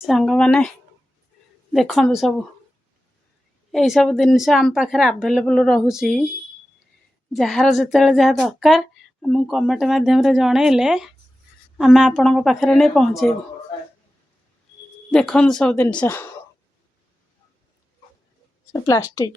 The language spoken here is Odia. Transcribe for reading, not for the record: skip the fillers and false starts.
ସାଙ୍ଗମାନେ ଦେଖନ୍ତୁ ସବୁ ଏଇ ସବୁ ଜିନିଷ ଆମ ପାଖରେ ଆଭେଲେବୁଲ୍ ରହୁଛି। ଯାହାର ଯେତେବେଳେ ଯାହା ଦରକାର ଆମକୁ କମେଣ୍ଟ ମାଧ୍ୟମରେ ଜଣେଇଲେ ଆମେ ଆପଣଙ୍କ ପାଖରେ ନେଇ ପହଞ୍ଚେଇବୁ। ଦେଖନ୍ତୁ ସବୁ ଜିନିଷ ସେ ପ୍ଲାଷ୍ଟିକ୍